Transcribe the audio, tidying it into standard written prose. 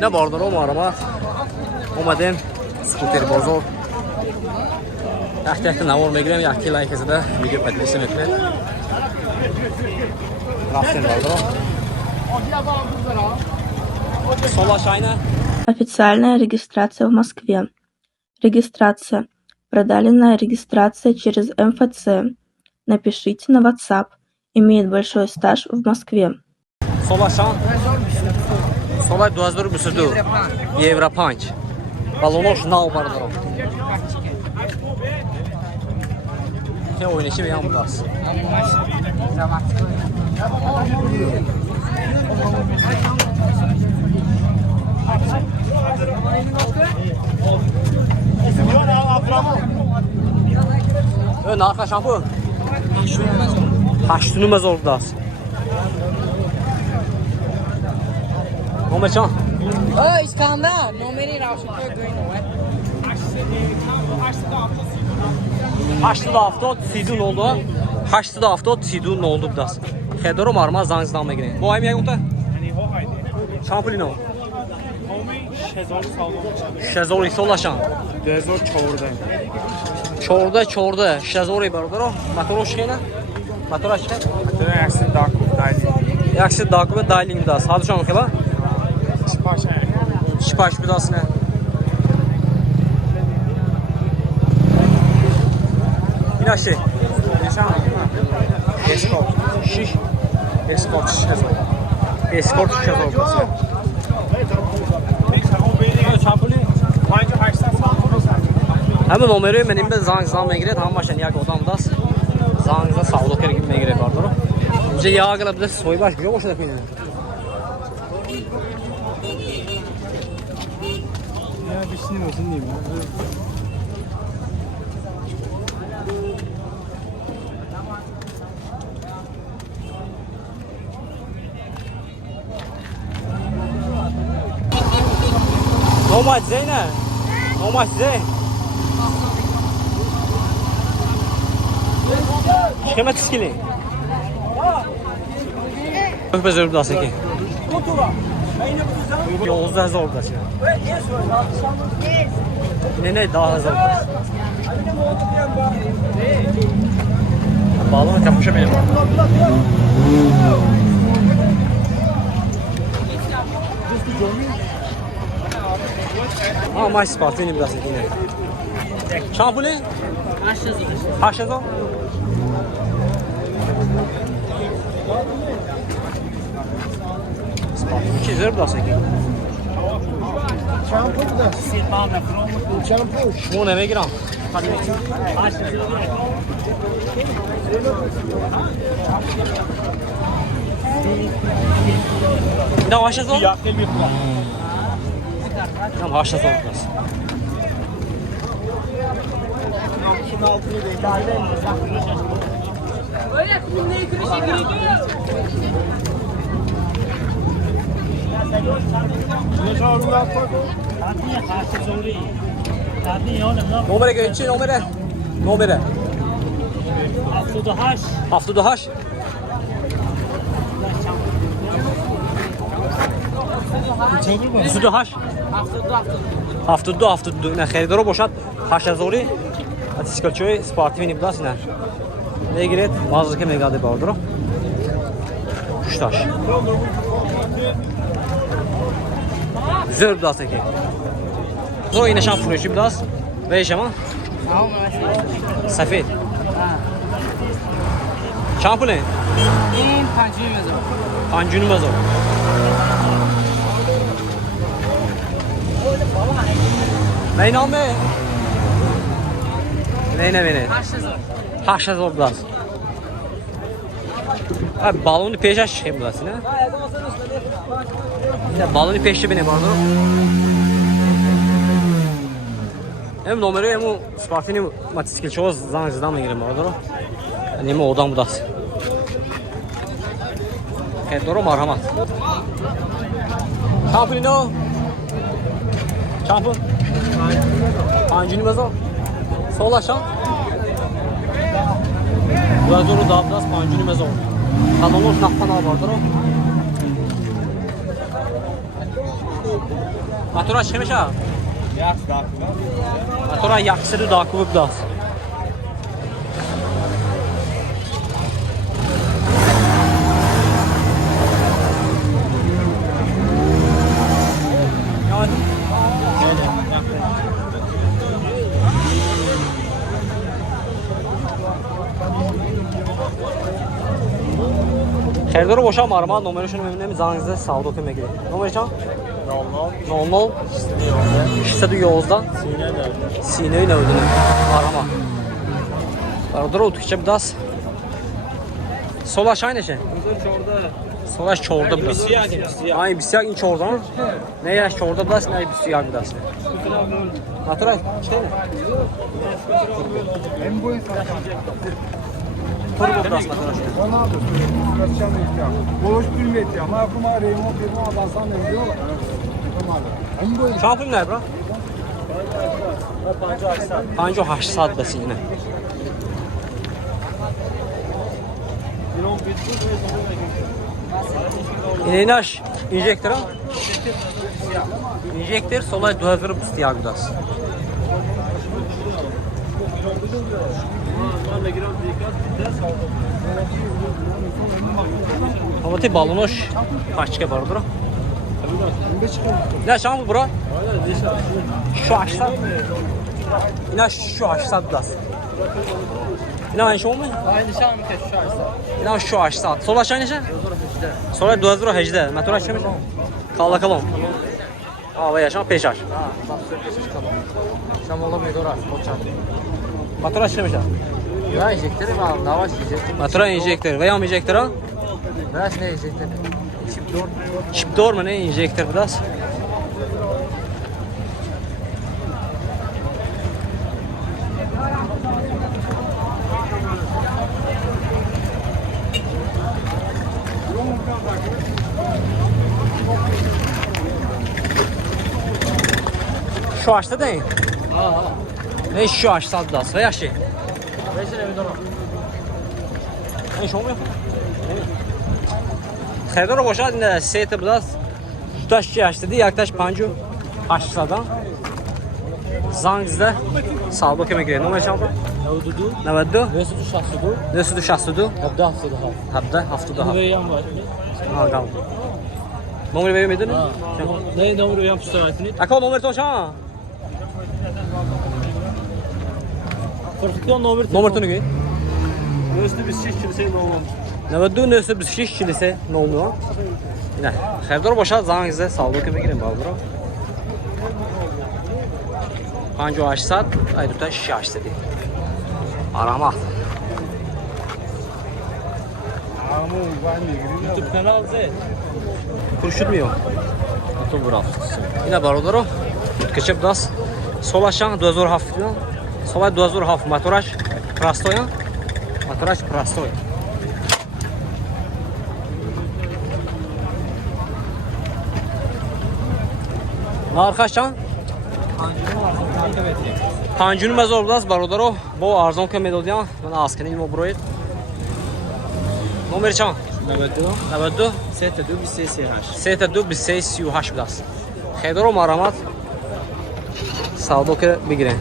Ne bardır o araba? Omadım skuter bozor. Yaxşı nə olmaya girəm, yaxşı like izlə, video podpisim etmə. Rafsin bardır o. Sol aşağıya. Официальная регистрация в Москве. Регистрация. Продалинная регистрация через МФЦ. Напишите на WhatsApp. Имеет большой стаж в Москве. Sol aşağı. Sola 200 Европанч. Balonu şuna bardır o. Sen oynayışı yan burası. Ön arka şampu. Haştunumaz orada. Nomeçan. İskandar. Nomeri Ravşin Koyun. 80 sidun oldu. 80 sidun oldu biraz. Xedoro marma zanzdan megre. Bu ay mi ayunta? Şampulino. Şezori solaşan. 2014. Çorda. Şezori bardaro. Matoroş xena. Matoraş xena. Yaxşı dokument dayling das. Hadi şu an xela. Sipariş bidasına. Yine şey. Escort. Şiş. Escort şezor. Escort şezor. Hemen numara benim de zangzdan megret ham başan yak odamdas. Zangza sağlık ker gibi megret vardır. Önce yağ gelip de soy baş yok hoşuna koyun. Ya bir şey olsun diyeyim. Nomad Zeyne. Nomad Zey. Şema tiskili. Çok bezir bir dası ki. Yolda hazır oradası. Ne daha hazır oradası. Bağlama kapışa benim. Ama mais sportini biraz yine. Şampuli? Haşazo. Sportini 200 biraz yine. Şunu ne megiram? Ne haşazo? Tam haşhazo biraz. Öyle kumlayı kırışa giriyor. Numara geçin numara. Numara. 78. هفتاد نه خریدارو باشد 8000 اتسکالچوی سپارتیوینی بلاس نه نگیرید مازه که میگاده باردارو کشتاش زور بلاسه که تو اینشان فروشی بلاس و شما سفید شامپوله این پنجونی مزار نه نامه نه 8000 بلاس balonu peşe şey bulasın ha ya balonu peşe beni vardı hem numarayı hem o Spartini matiskil çoğu zanzdan mı girelim vardı hem o odan budas doğru marhamat şampulino şampun pancini mezo sol aşağı biraz doğru daha biraz pancini mezo kanalın naktan vardır o Motora chiqmish ha? Yaxshi daqqa. Motora yaxshi dakubi bilan. Xəridor boşa marma numarasını mənim zanınızda saldo kömək edir. Numarası 00 211 Sinə ilə ödünü arama. Xəridor otuqca biraz sol aşağı neçə? Sol aş çorda biraz. Ay bisyak in çorda. Ne yaş çorda biraz ne bisyak biraz. Natural şey mi? Turbo biraz natural. Boş bilmedi ama aklıma remote firma basan ediyor. Şampun ne bro? Panco 8 da sinə. İnaş injektor. İnjektor solay dövürüb istəyər biraz. Havati balonoş paçka vardır. Ne şamı bura? Şu aşağı. İnaş şu aşağı biraz. İnaş şu mu? Aynı şey mi keşfedersin? İnaş şu aşağı. Sol aşağı neçə? Solay 2018-də. Motor açmış. Kalla kalom. Ava yaşam peş aş. Şam olamıyor orası. Koçan. Motor açmış. Ya injektörü var. Navaş injektörü. Motora injektor veya injektor ha? Biraz ne injektörü? Chip door mu ne injektor biraz? Şu açta değil. Ne şu açta biraz veya şey. Ne şu mu yapıyor? Xəridor boşa dinlə, seytə biraz tutaş 2 yaşlıdır, yaktaş pancu aşısadan zangizdə salbo kömək edir. Numara çanpa? 92 Nesudu şahsudu? Həbdə haftada haftada. Yan var. Ha, qaldı. Numara verim edin? Ne numara yan pusulatını? Ako numara toşa? Korkutkan numara. Numara tonu gey. Üstü bir şiş kimseye ne olmamış. 92 nösü biz şiş kilise ne olmuyor? Nə? Xəridor boşa zangizdə salbo kömək edir bura. Pancu aşsat, ay tutaş 2 yaşlıdır. Aramaq. YouTube kanal Z. Kurşutmuyor. Otur bırak. Yine barodoro. Keçib das. Sol aşağı dozor hafif. Sola dozor hafif. Motoraş prostoy. Motoraş prostoy. Arxaşan. Pancunu mezor das barodoro. Bu arzon komedodiyan. Bana askeni ilmo broyet. Numara çan. 92 Sete du bir ses yaş. Seta du bir 6 biraz. Xəridor maramat saldo ki bigirən.